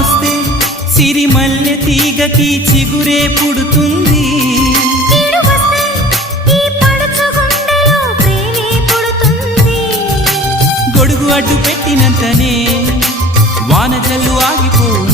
వస్తే సిరిమల్లె తీగకి చిగురే పుడుతుంది. గొడుగు అడ్డు పెట్టినంతనే వాన జల్లు ఆగిపోను.